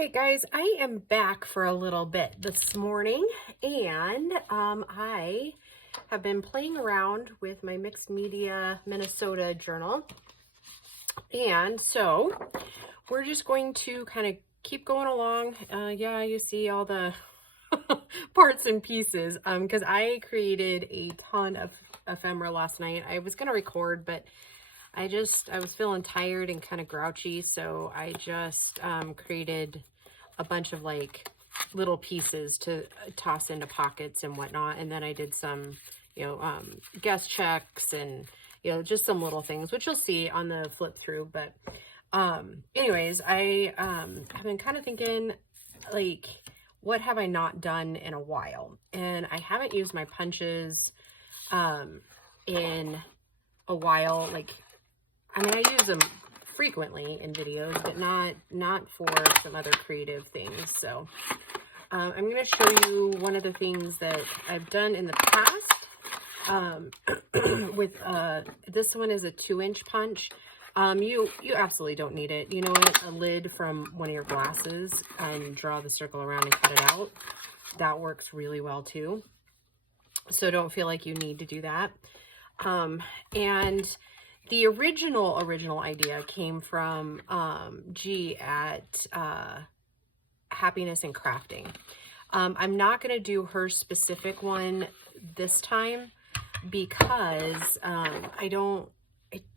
right, guys, I am back for a little bit this morning, and I have been playing around with my mixed media Minnesota journal. And so we're just going to kind of keep going along. Yeah, you see all the parts and pieces because I created a ton of ephemera last night. I was going to record, but I was feeling tired and kind of grouchy, so I just created a bunch of like little pieces to toss into pockets and whatnot. And then I did some, guest checks and, just some little things, which you'll see on the flip through. But anyways, I have been kind of thinking, like, what have I not done in a while? And I haven't used my punches in a while. Like, I mean, I use them frequently in videos, but not for some other creative things. So I'm going to show you one of the things that I've done in the past with this one is a 2-inch punch. You absolutely don't need it. You know what? A lid from one of your glasses and draw the circle around and cut it out. That works really well too. So don't feel like you need to do that. And the original idea came from G at Happiness and Crafting. I'm not going to do her specific one this time because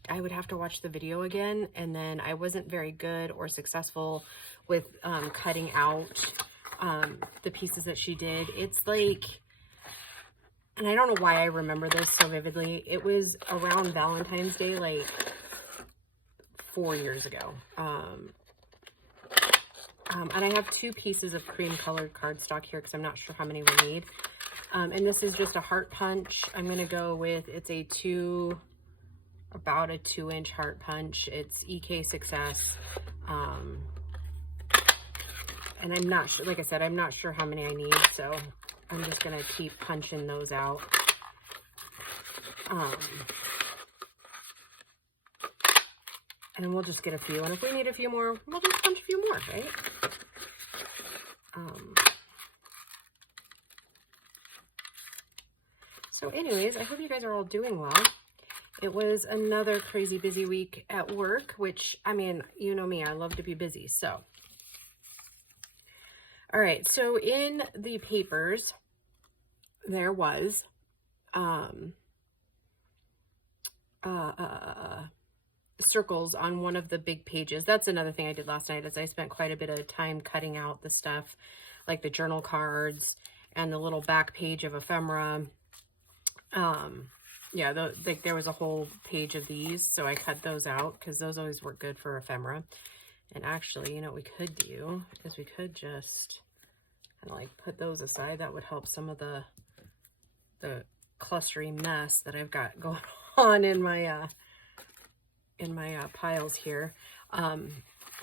I would have to watch the video again, and then I wasn't very good or successful with cutting out the pieces that she did. It's like, and I don't know why I remember this so vividly. It was around Valentine's Day, like 4 years ago. And I have 2 pieces of cream colored cardstock here because I'm not sure how many we need. And this is just a heart punch. I'm going to go with, it's about a 2-inch heart punch. It's EK Success. And I'm not sure, like I said, I'm not sure how many I need. So I'm just going to keep punching those out. And then we'll just get a few. And if we need a few more, we'll just punch a few more, right? So anyways, I hope you guys are all doing well. It was another crazy busy week at work, which, I mean, you know me, I love to be busy. So, all right. So in the papers, there was circles on one of the big pages. That's another thing I did last night is I spent quite a bit of time cutting out the stuff like the journal cards and the little back page of ephemera. Yeah, there was a whole page of these, so I cut those out because those always work good for ephemera. And actually, you know what we could do is we could just kind of like put those aside. That would help some of the clustery mess that I've got going on in my piles here. And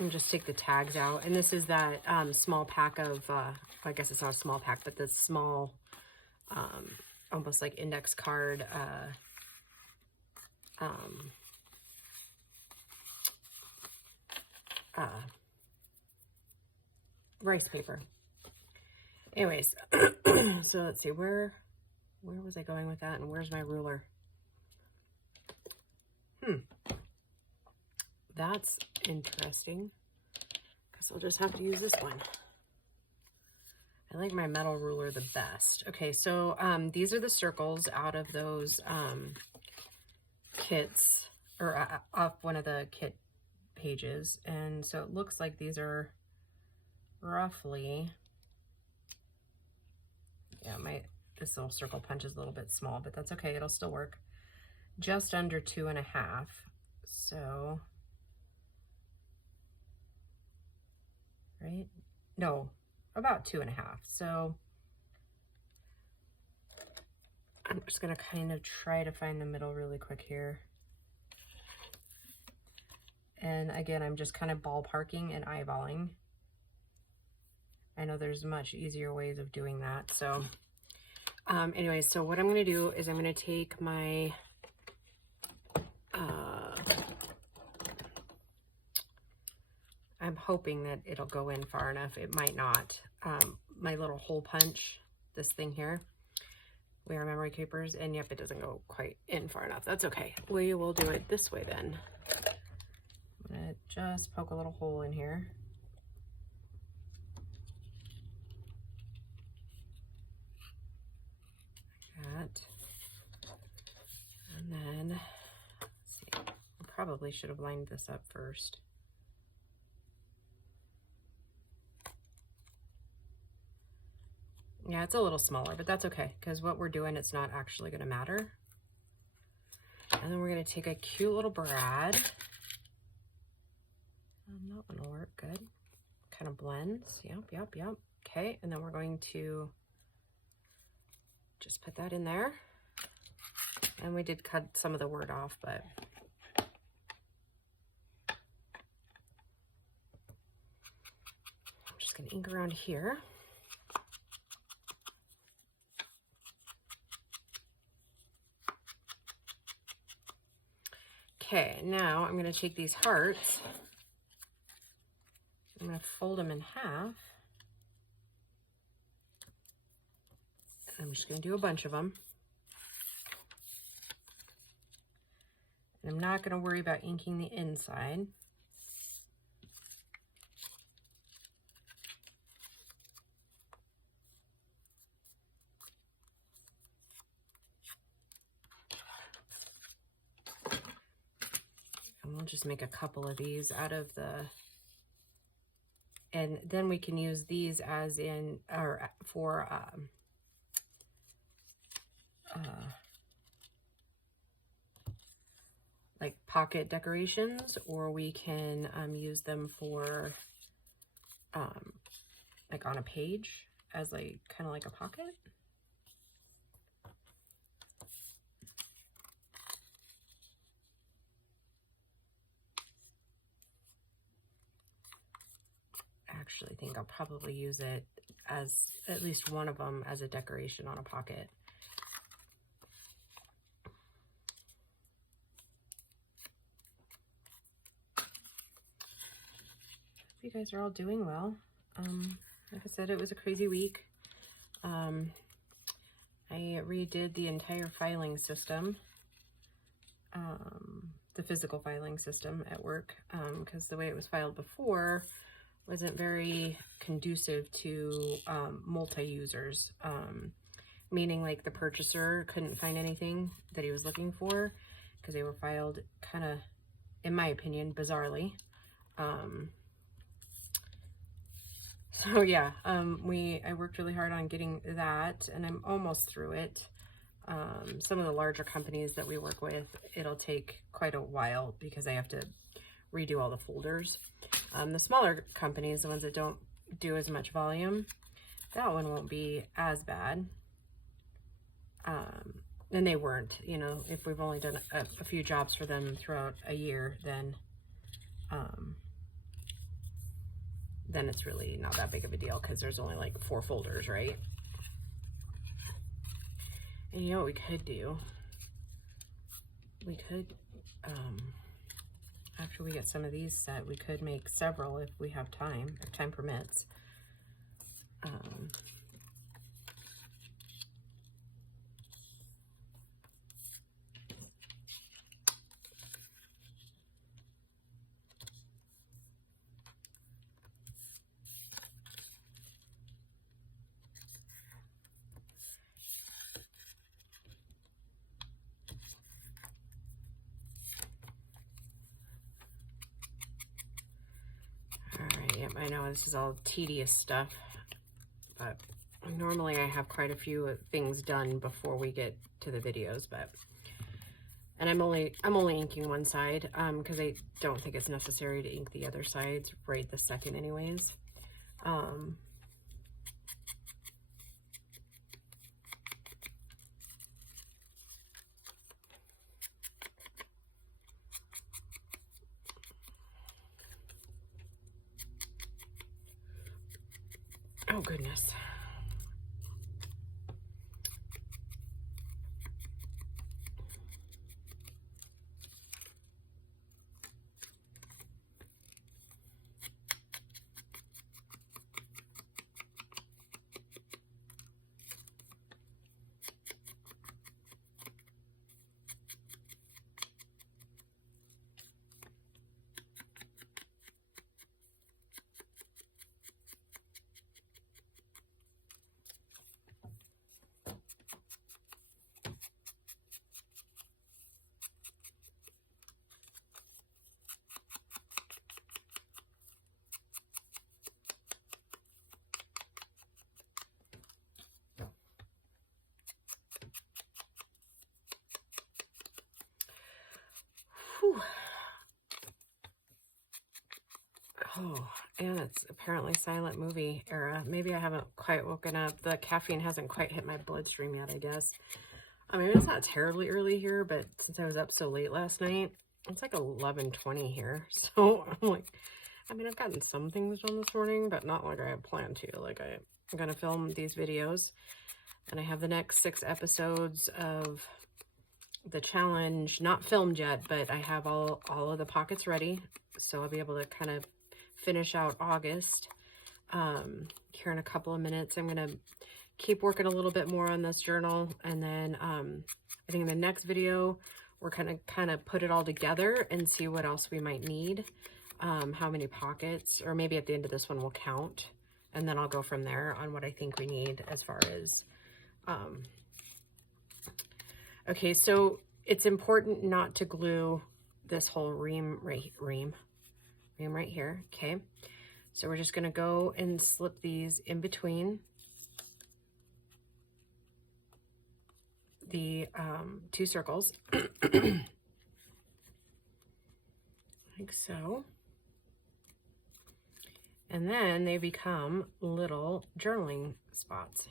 just take the tags out. And this is that small pack of, I guess it's not a small pack, but the small, almost like index card, rice paper. Anyways, so let's see, where was I going with that, and where's my ruler? That's interesting, because I'll just have to use this one. I like my metal ruler the best. Okay, so these are the circles out of those kits, or off one of the kit pages. And so it looks like these are roughly, yeah, this little circle punch is a little bit small, but that's okay, it'll still work. Just under 2.5. So, right? No, about 2.5. So I'm just going to kind of try to find the middle really quick here. And again, I'm just kind of ballparking and eyeballing. I know there's much easier ways of doing that. So anyways, so what I'm going to do is I'm going to take my I'm hoping that it'll go in far enough. It might not. My little hole punch, this thing here, we are memory keepers, and yep, it doesn't go quite in far enough. That's okay. We will do it this way then. I'm gonna just poke a little hole in here. Like that. And then, let's see, I probably should have lined this up first. Yeah, it's a little smaller, but that's okay, because what we're doing, it's not actually going to matter. And then we're going to take a cute little brad. That one will work good. Kind of blends. Yep. Okay, and then we're going to just put that in there. And we did cut some of the word off, but I'm just going to ink around here. Okay, now I'm going to take these hearts, I'm going to fold them in half, and I'm just going to do a bunch of them. And I'm not going to worry about inking the inside. And we'll just make a couple of these out of the, and then we can use these as in, or for, like pocket decorations, or we can use them for, like on a page as like, kind of like a pocket. Actually think I'll probably use it as at least one of them as a decoration on a pocket. You guys are all doing well. Like I said, it was a crazy week. I redid the entire filing system, the physical filing system at work, because the way it was filed before wasn't very conducive to multi-users, meaning like the purchaser couldn't find anything that he was looking for because they were filed kind of, in my opinion, bizarrely. So yeah, I worked really hard on getting that, and I'm almost through it. Some of the larger companies that we work with, it'll take quite a while because I have to redo all the folders. The smaller companies, the ones that don't do as much volume, that one won't be as bad. And they weren't, you know, if we've only done a few jobs for them throughout a year, then it's really not that big of a deal because there's only like 4 folders, right? And you know what we could do? We could, after we get some of these set, we could make several if we have time, if time permits. Yep, I know this is all tedious stuff, but normally I have quite a few things done before we get to the videos, and I'm only inking one side because I don't think it's necessary to ink the other sides right this second anyways. Oh goodness. Oh, and it's apparently silent movie era. Maybe I haven't quite woken up. The caffeine hasn't quite hit my bloodstream yet, I guess. I mean, it's not terribly early here, but since I was up so late last night, it's like 11:20 here. So I'm like, I mean, I've gotten some things done this morning, but not like I had planned to. Like I'm going to film these videos, and I have the next 6 episodes of the challenge not filmed yet, but I have all of the pockets ready. So I'll be able to kind of finish out August here in a couple of minutes. I'm going to keep working a little bit more on this journal, and then I think in the next video we're kind of put it all together and see what else we might need, how many pockets, or maybe at the end of this one we'll count, and then I'll go from there on what I think we need as far as okay. So it's important not to glue this whole ream right here. Okay, so we're just going to go and slip these in between the 2 circles, like so, and then they become little journaling spots.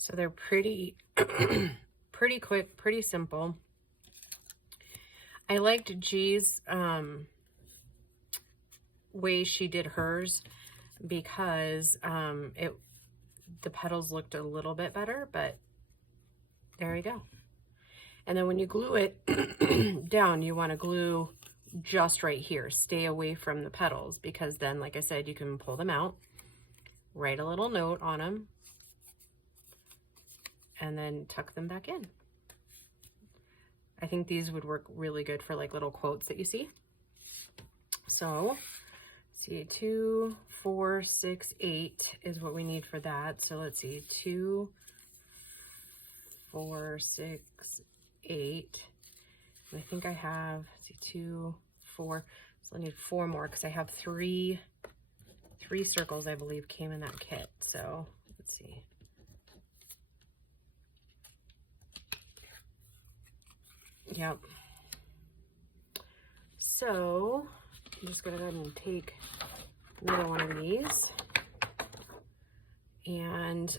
So they're pretty, pretty quick, pretty simple. I liked G's way she did hers because the petals looked a little bit better, but there you go. And then when you glue it down, you want to glue just right here. Stay away from the petals, because then, like I said, you can pull them out, write a little note on them, and then tuck them back in. I think these would work really good for like little quotes that you see. So, see, 2, 4, 6, 8 is what we need for that. So let's see, 2, 4, 6, 8. And I think I have, let's see, 2, 4. So I need 4 more because I have 3 circles, I believe, came in that kit. So let's see. Yep. So I'm just gonna go ahead and take another one of these, and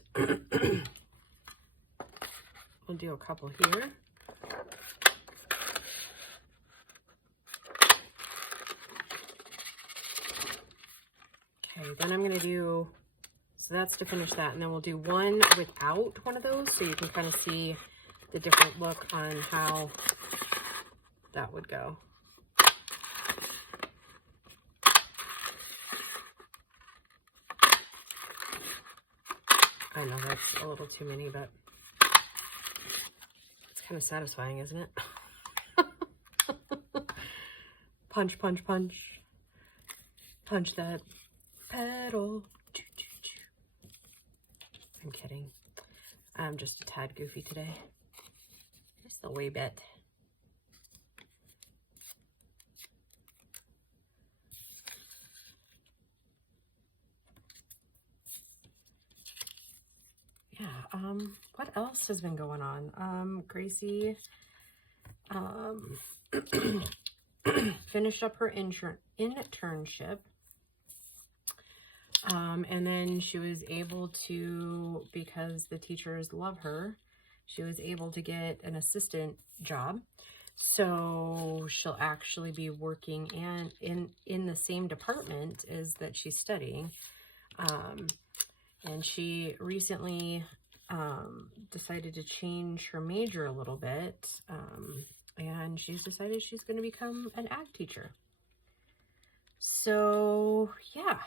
we'll do a couple here. Okay, then I'm gonna do, so that's to finish that, and then we'll do one without one of those, so you can kind of see the different look on how that would go. I know that's a little too many, but it's kind of satisfying, isn't it? Punch, punch, punch. Punch that petal. I'm kidding. I'm just a tad goofy today. Just a wee bit. Yeah, what else has been going on? Gracie finished up her internship. And then she was able to, because the teachers love her, she was able to get an assistant job. So she'll actually be working in the same department as that she's studying. And she recently decided to change her major a little bit. And she's decided she's going to become an ag teacher. So, yeah.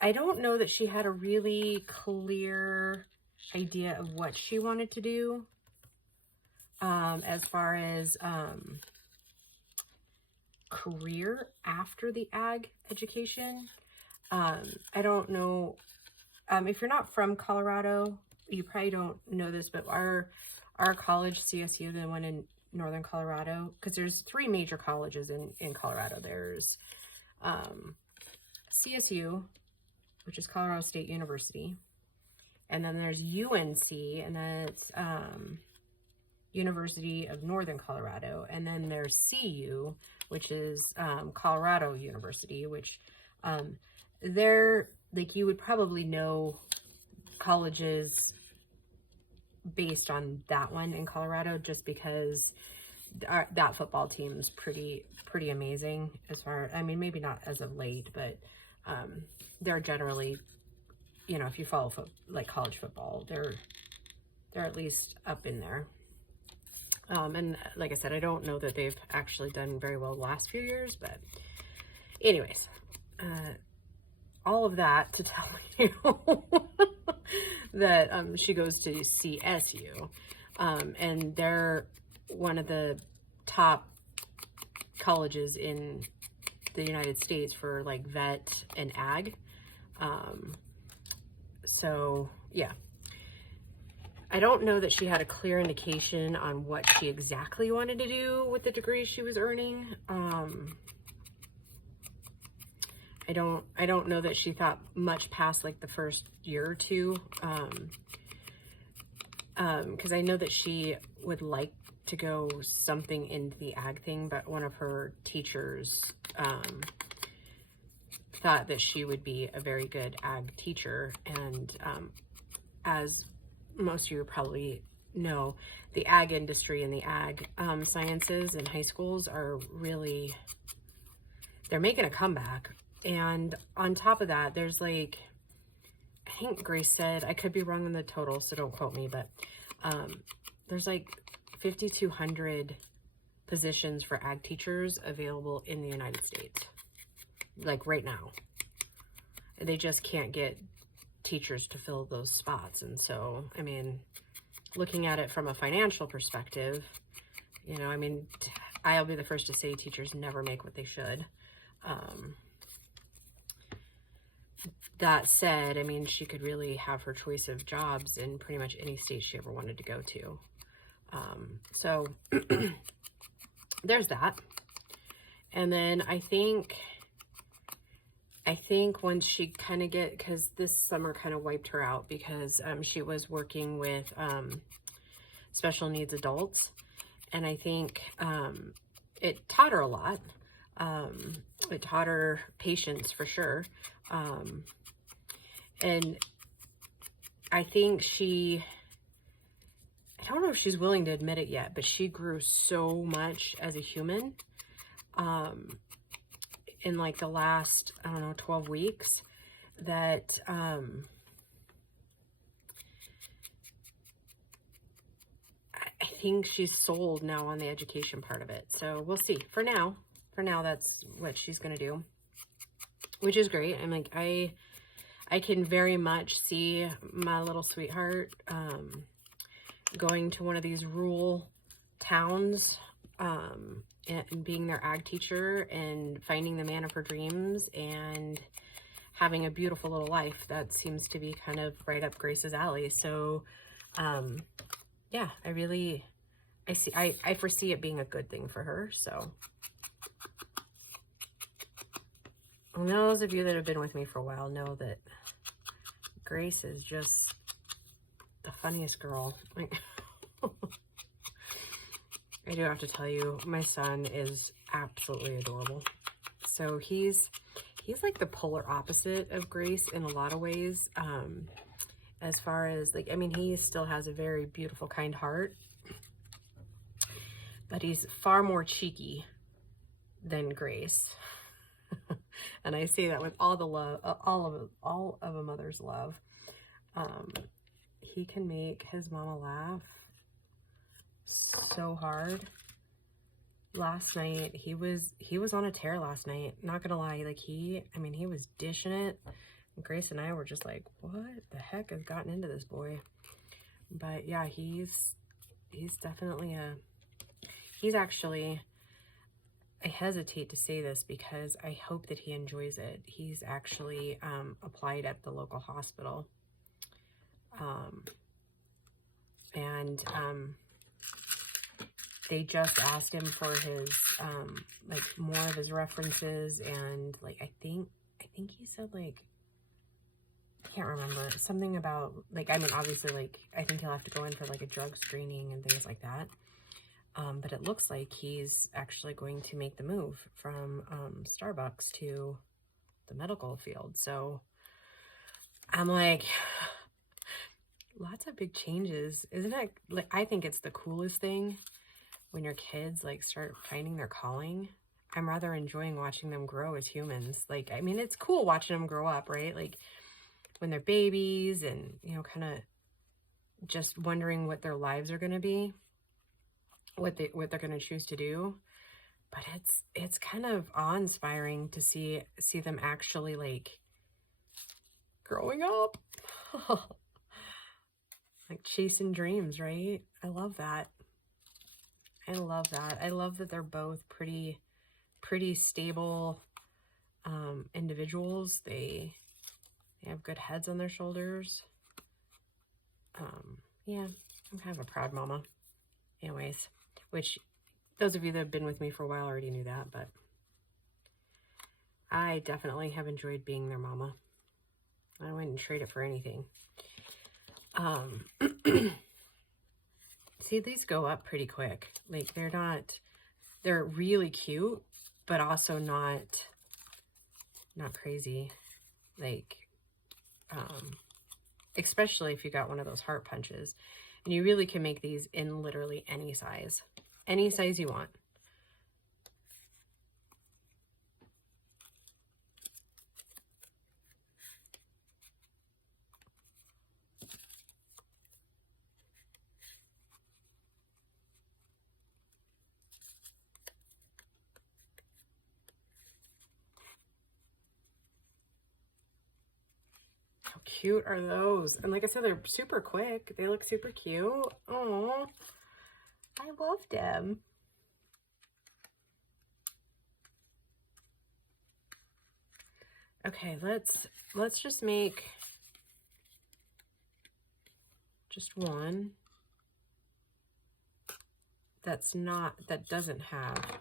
I don't know that she had a really clear idea of what she wanted to do as far as career after the ag education. I don't know, if you're not from Colorado, you probably don't know this, but our college, CSU, the one in Northern Colorado, because there's 3 major colleges in Colorado. There's CSU, which is Colorado State University, and then there's UNC, and that's University of Northern Colorado, and then there's CU, which is Colorado University, which they're, like, you would probably know colleges based on that one in Colorado, just because that football team's pretty amazing. As far, I mean, maybe not as of late, but they're generally, you know, if you follow like college football, they're at least up in there. And like I said, I don't know that they've actually done very well the last few years, but anyways, all of that to tell you that she goes to CSU, and they're one of the top colleges in the United States for like vet and ag. So yeah, I don't know that she had a clear indication on what she exactly wanted to do with the degree she was earning. I don't know that she thought much past like the first year or two, because I know that she would like to go something into the ag thing, but one of her teachers thought that she would be a very good ag teacher, and as most of you probably know, the ag industry and the ag sciences in high schools are really, they're making a comeback. And on top of that, there's like, I think Grace said, I could be wrong on the total, so don't quote me, but there's like 5,200 positions for ag teachers available in the United States, like right now. They just can't get teachers to fill those spots. And so, I mean, looking at it from a financial perspective, you know, I mean, I'll be the first to say teachers never make what they should. That said, I mean, she could really have her choice of jobs in pretty much any state she ever wanted to go to. So there's that. And then I think once she kind of because this summer kind of wiped her out, because she was working with special needs adults, and I think it taught her a lot. It taught her patience for sure. And I think I don't know if she's willing to admit it yet, but she grew so much as a human in like the last, I don't know, 12 weeks, that I think she's sold now on the education part of it. So we'll see. For now, that's what she's going to do, which is great. I'm like, I can very much see my little sweetheart going to one of these rural towns and being their ag teacher and finding the man of her dreams and having a beautiful little life. That seems to be kind of right up Grace's alley. So yeah, I foresee it being a good thing for her. So those of you that have been with me for a while know that Grace is just the funniest girl. I do have to tell you, my son is absolutely adorable. So he's like the polar opposite of Grace in a lot of ways. As far as like, I mean, he still has a very beautiful, kind heart, but he's far more cheeky than Grace. And I say that with all the love, all of a mother's love. He can make his mama laugh so hard. Last night, he was on a tear last night. Not gonna lie, like he was dishing it. Grace and I were just like, what the heck has gotten into this boy? But yeah, he's definitely he's actually, I hesitate to say this because I hope that he enjoys it. He's actually applied at the local hospital. And they just asked him for his, like, more of his references, and, like, I think he said, like, I can't remember, something about, like, I mean, obviously, like, I think he'll have to go in for, like, a drug screening and things like that, but it looks like he's actually going to make the move from, Starbucks to the medical field, so I'm like, lots of big changes. Isn't it, like, I think it's the coolest thing when your kids, like, start finding their calling. I'm rather enjoying watching them grow as humans. Like, I mean, it's cool watching them grow up, right? Like, when they're babies and, you know, kind of just wondering what their lives are going to be, what they're going to choose to do. But it's kind of awe-inspiring to see them actually, like, growing up. Like, chasing dreams, right? I love that. I love that. I love that they're both pretty stable individuals. They have good heads on their shoulders. Yeah, I'm kind of a proud mama. Anyways, which those of you that have been with me for a while already knew that, but I definitely have enjoyed being their mama. I wouldn't trade it for anything. See, these go up pretty quick. Like, they're really cute, but also not crazy. Like, especially if you got one of those heart punches. And you really can make these in literally any size you want. How cute are those? And like I said, they're super quick. They look super cute. Oh, I love them. Okay, let's just make just one that doesn't have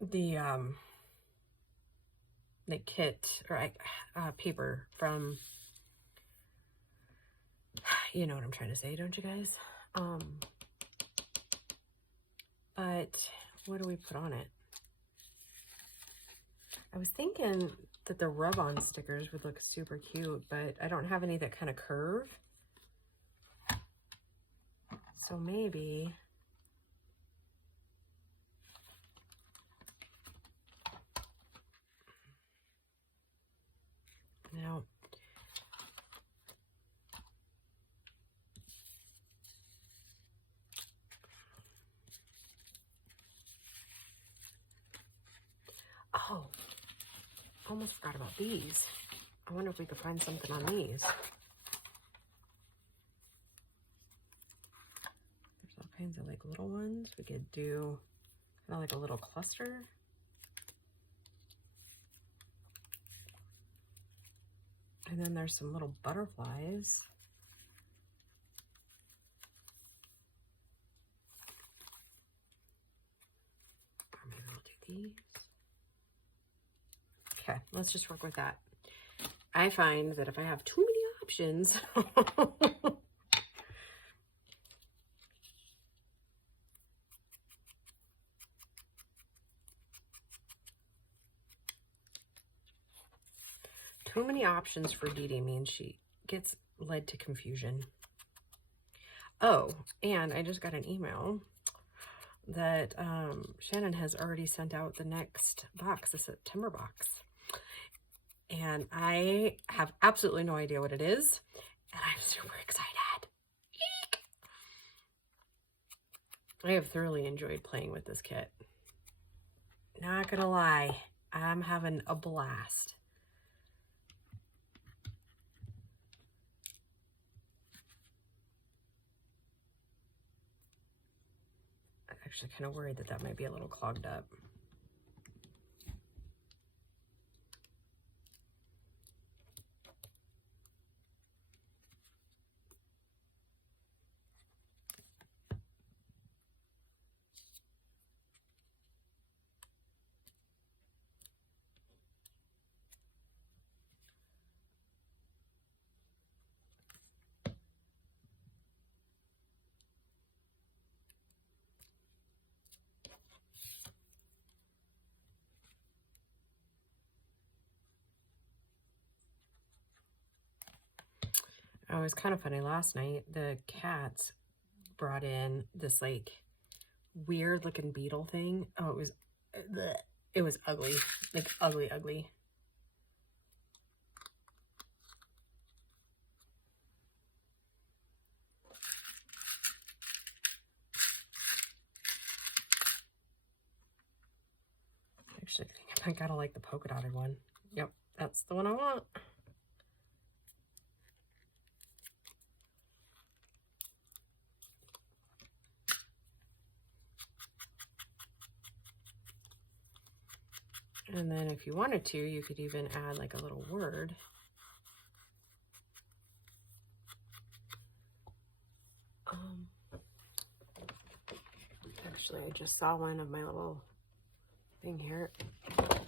the kit or paper from, you know what I'm trying to say, don't you guys? But what do we put on it? I was thinking that the rub-on stickers would look super cute, but I don't have any that kind of curve. So maybe no. Oh, almost forgot about these. I wonder if we could find something on these. There's all kinds of like little ones. We could do kind of like a little cluster. And then there's some little butterflies. Or maybe we'll do these. Okay, let's just work with that. I find that if I have too many options, too many options for Dee Dee means she gets led to confusion. Oh, and I just got an email that Shannon has already sent out the next box, the September box. And I have absolutely no idea what it is. And I'm super excited. Eek! I have thoroughly enjoyed playing with this kit. Not gonna lie, I'm having a blast. I'm actually kind of worried that that might be a little clogged up. Oh, it was kind of funny. Last night, the cats brought in this like weird looking beetle thing. Oh, it was ugly, like ugly, ugly. Actually, I think I gotta like the polka dotted one. Yep, that's the one I want. And then if you wanted to, you could even add like a little word. Actually, I just saw one of my little thing here.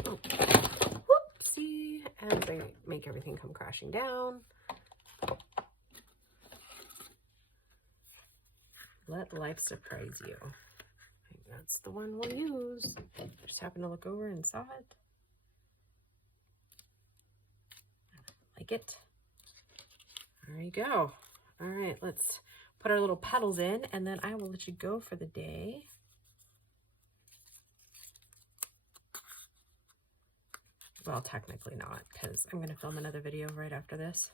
Oh, whoopsie. As I make everything come crashing down. Let life surprise you. I think that's the one we'll use. Just happened to look over and saw it. Like it. There you go. All right, let's put our little petals in, and then I will let you go for the day. Well, technically not, because I'm going to film another video right after this.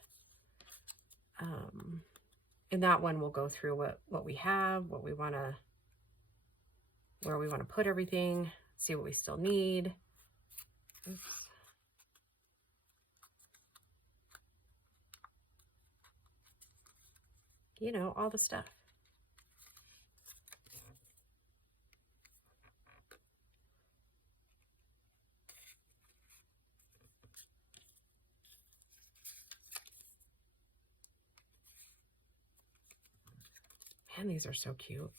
In that one, we'll go through what we have, what we want to, where we want to put everything, see what we still need. Oops. You know, all the stuff. Man, these are so cute.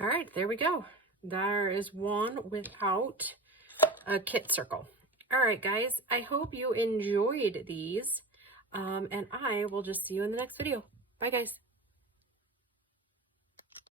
All right, there we go. There is one without a kit circle. All right, guys, I hope you enjoyed these, and I will just see you in the next video. Bye, guys.